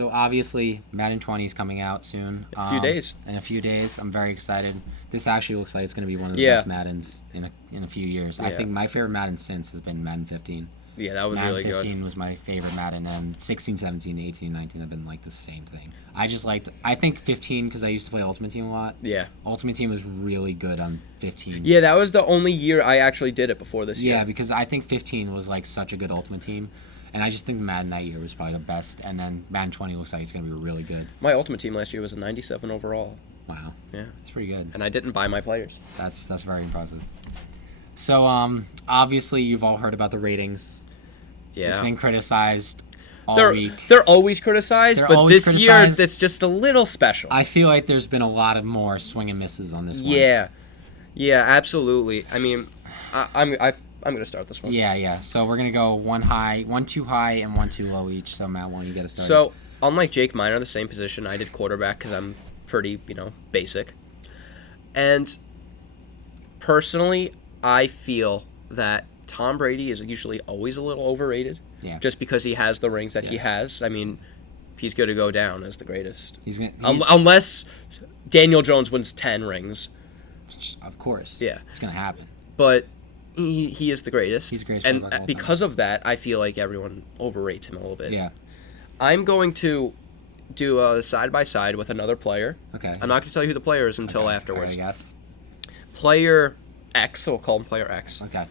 So obviously, Madden 20 is coming out soon. A few days. In a few days, I'm very excited. This actually looks like it's going to be one of the best Maddens in a few years. I think my favorite Madden since has been Madden 15. Yeah, that was Madden really good. 15 was my favorite Madden, and 16, 17, 18, 19 have been like the same thing. I think 15 because I used to play Ultimate Team a lot. Yeah. Ultimate Team was really good on 15. Yeah, that was the only year I actually did it before this year. Yeah, because I think 15 was like such a good Ultimate Team. And I just think Madden that year was probably the best. And then Madden 20 looks like it's going to be really good. My Ultimate Team last year was a 97 overall. Wow. Yeah. It's pretty good. And I didn't buy my players. That's very impressive. So, obviously, you've all heard about the ratings. Yeah. It's been criticized all week. They're always criticized, but this year it's just a little special. I feel like there's been a lot of more swing and misses on this one. Yeah, absolutely. I mean, I'm going to start this one. Yeah. So we're going to go one too high, and one too low each. So, Matt, why don't you get us started? So, unlike Jake, mine are the same position. I did quarterback because I'm pretty, basic. And personally, I feel that Tom Brady is usually always a little overrated. Yeah. Just because he has the rings that he has. I mean, he's going to go down as the greatest. Unless Daniel Jones wins 10 rings. Of course. Yeah. It's going to happen. But he is the greatest. He's the greatest. And because of that, I feel like everyone overrates him a little bit. Yeah. I'm going to do a side-by-side with another player. Okay. I'm not going to tell you who the player is until afterwards. I guess. Player X, so we'll call him Player X. Okay.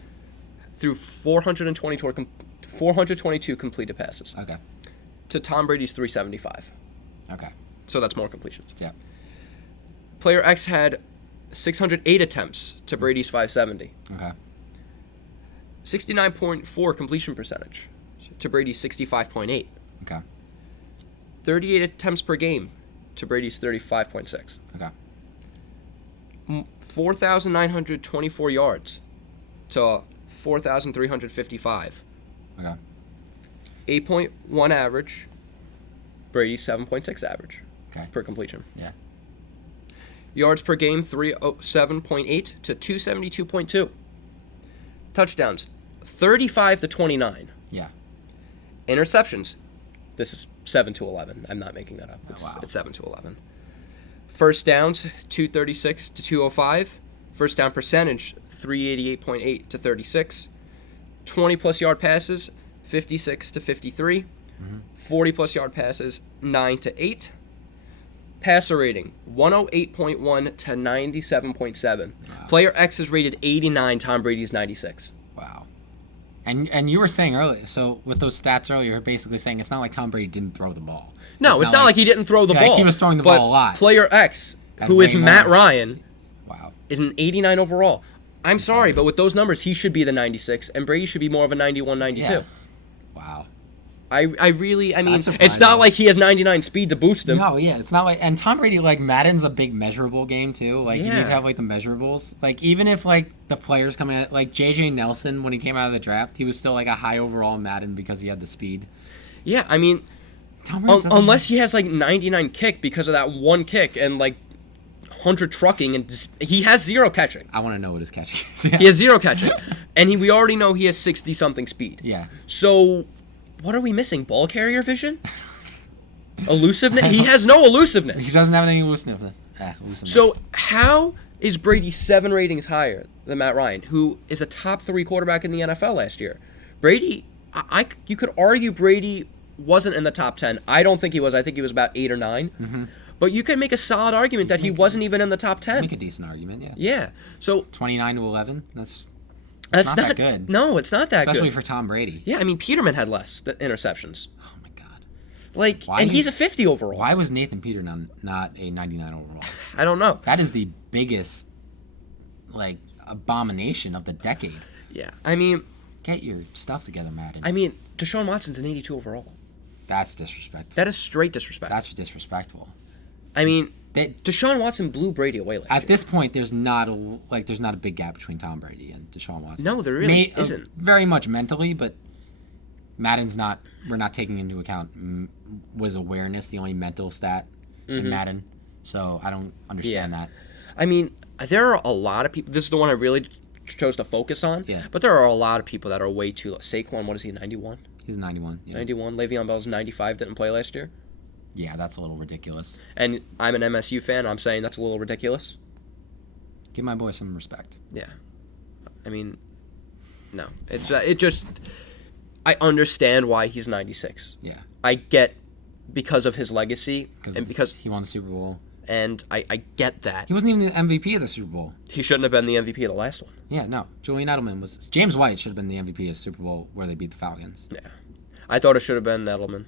Through 422 completed passes. Okay. To Tom Brady's 375. Okay. So that's more completions. Yeah. Player X had 608 attempts to Brady's 570. Okay. 69.4 completion percentage to Brady's 65.8. Okay. 38 attempts per game to Brady's 35.6. Okay. 4,924 yards to 4,355. Okay. 8.1 average. Brady's 7.6 average per completion. Yeah. Yards per game, 307.8 to 272.2. Touchdowns, 35 to 29. Yeah. Interceptions, this is 7 to 11. I'm not making that up. It's 7 to 11. First downs, 236 to 205. First down percentage, 388.8 to 36. 20-plus yard passes, 56 to 53. 40-plus yard passes, 9 to 8. Passer rating, 108.1 to 97.7. Wow. Player X is rated 89, Tom Brady's 96. Wow. And you were saying earlier, so with those stats earlier, you're basically saying it's not like Tom Brady didn't throw the ball. No, it's not like he didn't throw the ball. He was throwing the ball a lot. Player X, who is Matt Ryan, is an 89 overall. I'm sorry, but with those numbers, he should be the 96, and Brady should be more of a 91, 92. Yeah. Wow. I mean, it's not like he has 99 speed to boost him. No, yeah, it's not like, and Tom Brady, like, Madden's a big measurable game, too. Like, you need to have, like, the measurables. Like, even if, like, the players coming out, like, J.J. Nelson, when he came out of the draft, he was still, like, a high overall in Madden because he had the speed. Yeah, I mean, unless he has, like, 99 kick because of that one kick and, like, 100 trucking, and he has 0 catching. I want to know what his catching is. He has 0 catching. And we already know he has 60-something speed. Yeah. So what are we missing? Ball carrier vision? Elusiveness? He has no elusiveness. He doesn't have any elusiveness. So how is Brady 7 ratings higher than Matt Ryan, who is a top 3 quarterback in the NFL last year? Brady, you could argue Brady wasn't in the top 10. I don't think he was. I think he was about 8 or 9. Mm-hmm. But you can make a solid argument that he wasn't even in the top 10. Make a decent argument, yeah. Yeah. So 29 to 11. That's not that good. No, it's not that Especially good. for Tom Brady. Yeah, I mean, Peterman had less interceptions. Oh, my God. Like, and he's a 50 overall. Why was Nathan Peterman not a 99 overall? I don't know. That is the biggest, like, abomination of the decade. Yeah, I mean... Get your stuff together, Madden. I mean, Deshaun Watson's an 82 overall. That's disrespectful. That is straight disrespect. That's disrespectful. I mean... Deshaun Watson blew Brady away last year. At this point, there's not a big gap between Tom Brady and Deshaun Watson. No, there really isn't. Very much mentally, but Madden's not. We're not taking into account was awareness the only mental stat in Madden. So I don't understand that. I mean, there are a lot of people. This is the one I really chose to focus on. Yeah. But there are a lot of people that are way too low. Saquon, what is he? 91. He's 91. Yeah. 91. Le'Veon Bell's 95. Didn't play last year. Yeah, that's a little ridiculous. And I'm an MSU fan. I'm saying that's a little ridiculous. Give my boy some respect. Yeah. I mean, no. It just... I understand why he's 96. Yeah. I get because of his legacy. And because he won the Super Bowl. And I get that. He wasn't even the MVP of the Super Bowl. He shouldn't have been the MVP of the last one. Yeah, no. Julian Edelman was... James White should have been the MVP of Super Bowl where they beat the Falcons. Yeah. I thought it should have been Edelman.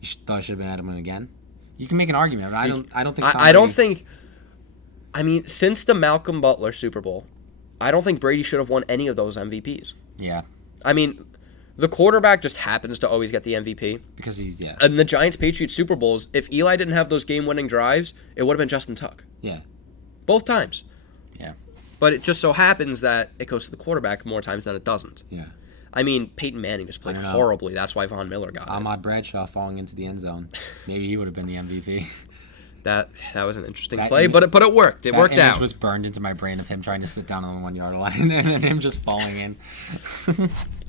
You thought it should have been Edelman again? You can make an argument, but I don't think... I don't think... I mean, since the Malcolm Butler Super Bowl, I don't think Brady should have won any of those MVPs. Yeah. I mean, the quarterback just happens to always get the MVP. Because yeah. And the Giants-Patriots Super Bowls, if Eli didn't have those game-winning drives, it would have been Justin Tuck. Yeah. Both times. Yeah. But it just so happens that it goes to the quarterback more times than it doesn't. Yeah. I mean, Peyton Manning just played horribly. That's why Von Miller got it. Ahmad Bradshaw falling into the end zone. Maybe he would have been the MVP. That was an interesting play, but it worked. It worked out. That image was burned into my brain of him trying to sit down on the 1 yard line and then him just falling in.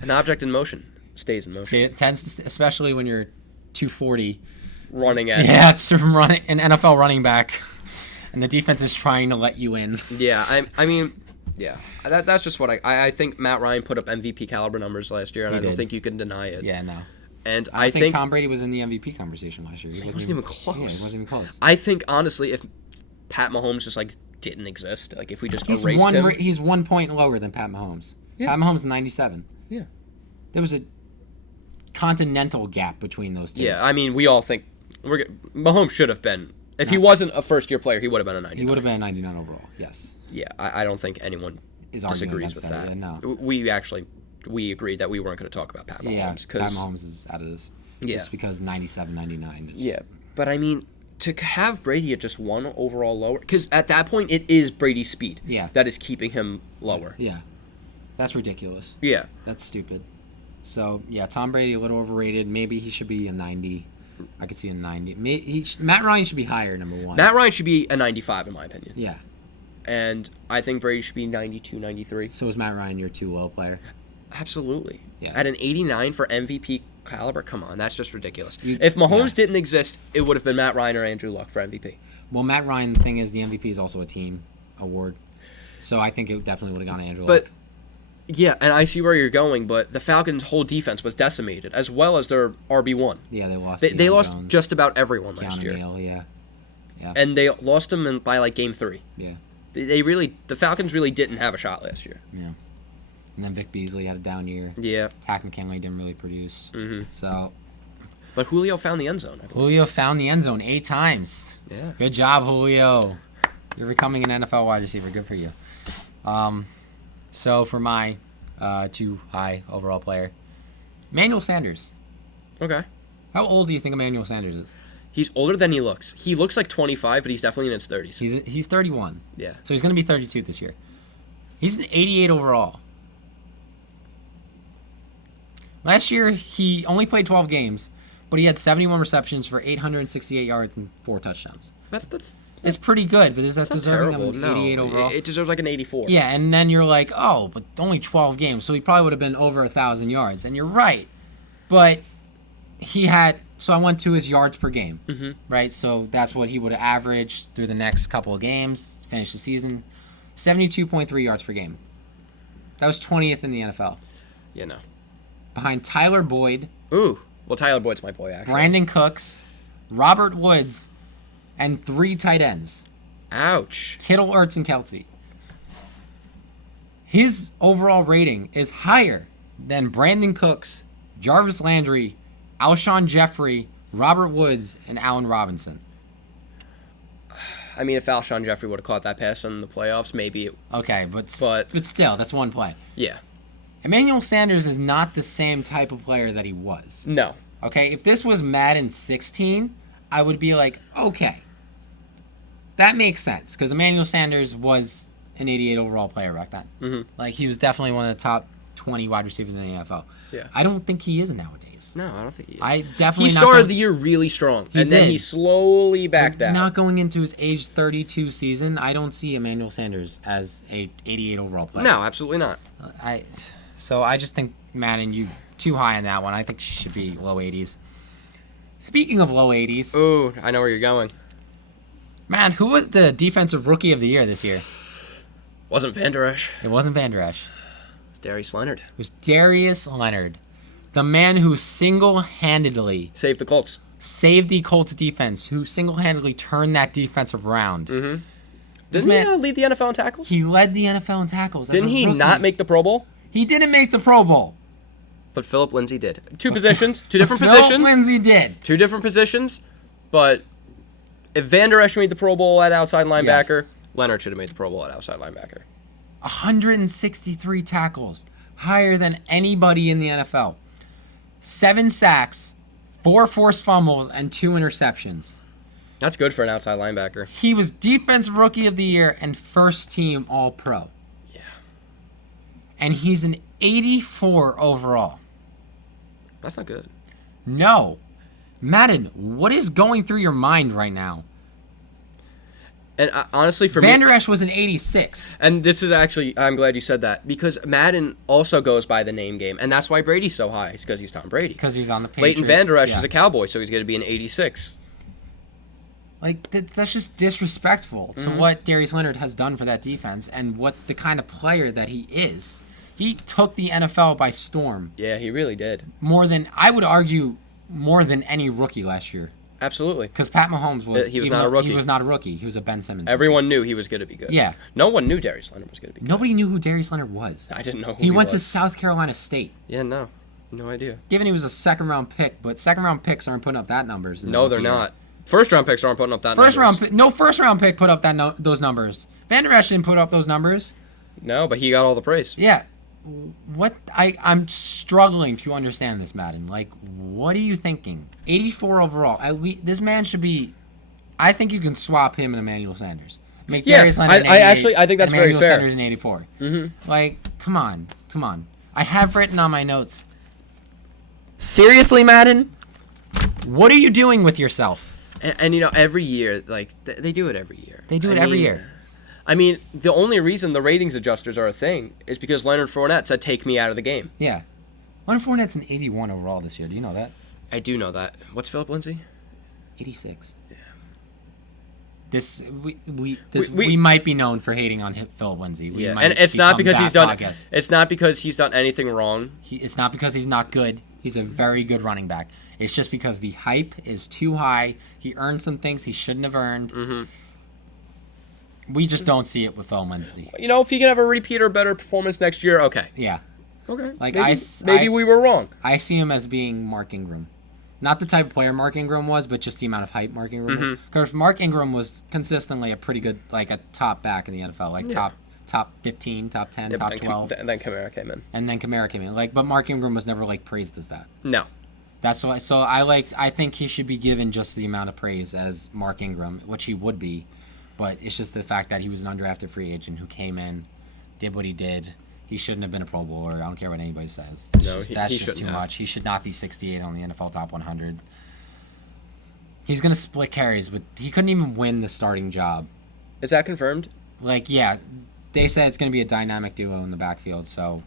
An object in motion stays in motion. It tends to, especially when you're 240. Running at. Yeah, it's an NFL running back, and the defense is trying to let you in. Yeah, I mean, yeah. That's just what I think Matt Ryan put up MVP caliber numbers last year, and I don't think you can deny it. Yeah, no. And I think Tom Brady was in the MVP conversation last year. He wasn't even close. Yeah, he wasn't even close. I think, honestly, if Pat Mahomes just, didn't exist, if we just erased him. He's 1 point lower than Pat Mahomes. Yeah. Pat Mahomes is 97. Yeah. There was a continental gap between those two. Yeah, I mean, we all think Mahomes should have been. If he wasn't a first-year player, he would have been a 99. He would have been a 99 overall, yes. Yeah, I don't think anyone disagrees with that. Yeah, no. We agreed that we weren't going to talk about Pat Mahomes. Yeah, Pat Mahomes is out of this. Yeah. Just because 97, 99 is... Yeah, but I mean, to have Brady at just one overall lower... Because at that point, it is Brady's speed that is keeping him lower. Yeah. That's ridiculous. Yeah. That's stupid. So, yeah, Tom Brady a little overrated. Maybe he should be a 90. I could see a 90. Matt Ryan should be higher, number one. Matt Ryan should be a 95, in my opinion. Yeah. And I think Brady should be 92, 93. So is Matt Ryan your too low player? Absolutely. Yeah. At an 89 for MVP caliber, come on, that's just ridiculous. If Mahomes didn't exist, it would have been Matt Ryan or Andrew Luck for MVP. Well, Matt Ryan, the thing is, the MVP is also a team award. So I think it definitely would have gone to Andrew Luck. Yeah, and I see where you're going, but the Falcons' whole defense was decimated, as well as their RB1. Yeah, they lost. They lost just about everyone last year. Neal, yeah. And they lost them by game 3. Yeah. The Falcons really didn't have a shot last year. Yeah. And then Vic Beasley had a down year. Yeah. Takk McKinley didn't really produce. Mm-hmm. So. But Julio found the end zone. Julio found the end zone 8 times. Yeah. Good job, Julio. You're becoming an NFL wide receiver. Good for you. So for my too high overall player, Emmanuel Sanders. Okay. How old do you think Emmanuel Sanders is? He's older than he looks. He looks like 25, but he's definitely in his 30s. He's 31. Yeah. So he's going to be 32 this year. He's an 88 overall. Last year, he only played 12 games, but he had 71 receptions for 868 yards and 4 touchdowns. It's pretty good, but is that deserving of an 88 overall? It deserves like an 84. Yeah, and then you're like, oh, but only 12 games, so he probably would have been over 1,000 yards. And you're right. But he had... So I went to his yards per game, right? So that's what he would have averaged through the next couple of games, finish the season. 72.3 yards per game. That was 20th in the NFL. Yeah, no. Behind Tyler Boyd. Ooh. Well, Tyler Boyd's my boy, actually. Brandon Cooks, Robert Woods, and 3 tight ends. Ouch. Kittle, Ertz, and Kelsey. His overall rating is higher than Brandon Cooks, Jarvis Landry, Alshon Jeffrey, Robert Woods, and Allen Robinson. I mean, if Alshon Jeffrey would have caught that pass in the playoffs, maybe. Okay, but still, that's one play. Yeah. Emmanuel Sanders is not the same type of player that he was. No. Okay, if this was Madden 16, I would be like, okay. That makes sense, because Emmanuel Sanders was an 88 overall player back then. Mm-hmm. Like, he was definitely one of the top 20 wide receivers in the NFL. Yeah. I don't think he is nowadays. No, I don't think he is. He started the year really strong, then he slowly backed out. Not going into his age 32 season, I don't see Emmanuel Sanders as a 88 overall player. No, absolutely not. So I just think, Madden, you too high on that one. I think she should be low 80s. Speaking of low 80s. Ooh, I know where you're going. Man, who was the defensive rookie of the year this year? Wasn't Van Der Esch. It wasn't Van Der Esch. It's Darius Leonard. It was Darius Leonard. The man who single-handedly saved the Colts. Saved the Colts defense, who single-handedly turned that defense around. Mm-hmm. Didn't he lead the NFL in tackles? He led the NFL in tackles. Didn't he not make the Pro Bowl? He didn't make the Pro Bowl. But Philip Lindsay did. Two positions, two different positions. Philip Lindsay did. Two different positions, but if Van Der Esch made the Pro Bowl at outside linebacker, yes. Leonard should have made the Pro Bowl at outside linebacker. 163 tackles, higher than anybody in the NFL. 7 sacks, 4 forced fumbles, and 2 interceptions. That's good for an outside linebacker. He was Defensive Rookie of the Year and first team All-Pro. Yeah. And he's an 84 overall. That's not good. No. Madden, what is going through your mind right now? And honestly, for Van Der Esch was an 86. And this is actually, I'm glad you said that, because Madden also goes by the name game, and that's why Brady's so high. It's because he's Tom Brady. Because he's on the Patriots. Leighton Van Der Esch is a Cowboy, so he's going to be an 86. Like, that's just disrespectful to what Darius Leonard has done for that defense and what the kind of player that he is. He took the NFL by storm. Yeah, he really did. I would argue, more than any rookie last year. Absolutely. Because Pat Mahomes was... He was not a rookie. He was not a rookie. He was a Ben Simmons. Everyone knew he was going to be good. Yeah. No one knew Darius Leonard was going to be good. Nobody knew who Darius Leonard was. I didn't know who he went to South Carolina State. Yeah, no idea. Given he was a second-round pick, but second-round picks aren't putting up that numbers. No, they're not. First-round picks aren't putting up that numbers. No first-round pick put up those numbers. Van Der Esch didn't put up those numbers. No, but he got all the praise. Yeah. I'm struggling to understand this, Madden. Like, what are you thinking? 84 overall. This man should be... I think you can swap him and Emmanuel Sanders. Make Darius Leonard I think that's very fair. Emmanuel Sanders in 84. Mm-hmm. Like, come on. I have written on my notes. Seriously, Madden? What are you doing with yourself? And every year, like, they do it every year. They do it every year. I mean, the only reason the ratings adjusters are a thing is because Leonard Fournette said, take me out of the game. Yeah. Leonard Fournette's an 81 overall this year. Do you know that? I do know that. What's Philip Lindsay? 86. Yeah. We might be known for hating on Philip Lindsay. And it's not because he's done. It's not because he's done anything wrong. It's not because he's not good. He's a very good running back. It's just because the hype is too high. He earned some things he shouldn't have earned. Mm-hmm. We just don't see it with Phil Lindsay. If he can have a repeat or better performance next year, okay. Yeah. Okay. Like maybe we were wrong. I see him as being Mark Ingram. Not the type of player Mark Ingram was, but just the amount of hype Mark Ingram. Because Mark Ingram was consistently a pretty good, like a top back in the NFL, top 15, top 10, top 12. And then Kamara came in. But Mark Ingram was never praised as that. No. That's why. So I think he should be given just the amount of praise as Mark Ingram, which he would be. But it's just the fact that he was an undrafted free agent who came in, did what he did. He shouldn't have been a Pro Bowler. I don't care what anybody says. That's just too much. He should not be 68 on the NFL Top 100. He's going to split carries, but he couldn't even win the starting job. Is that confirmed? They said it's going to be a dynamic duo in the backfield. So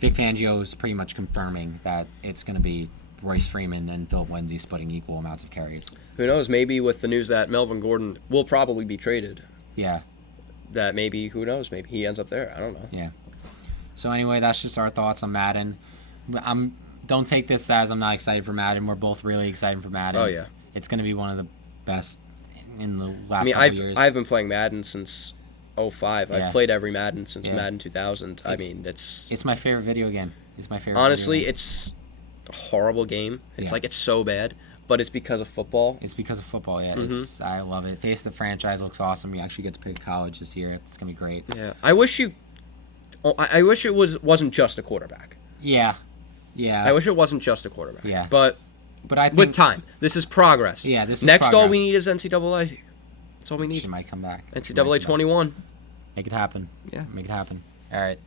Vic Fangio is pretty much confirming that it's going to be Royce Freeman and Philip Lindsay splitting equal amounts of carries. Who knows? Maybe with the news that Melvin Gordon will probably be traded. Yeah. That maybe, who knows? Maybe he ends up there. I don't know. Yeah. So anyway, that's just our thoughts on Madden. Don't take this as I'm not excited for Madden. We're both really excited for Madden. Oh, yeah. It's going to be one of the best in the last couple years. I've been playing Madden since 2005. Yeah. I've played every Madden since Madden 2000. It's my favorite video game. Honestly, it's a horrible game. It's so bad. But it's because of football. Yeah. Mm-hmm. I love it. Face the franchise looks awesome. You actually get to pick college this year. It's going to be great. Yeah. I wish it wasn't just a quarterback. Yeah. I wish it wasn't just a quarterback. Yeah. But I think, with time. This is progress. Yeah, this is Next, progress. all we need is NCAA. That's all we need. She might come back. NCAA 21. Make it happen. Yeah. Make it happen. All right.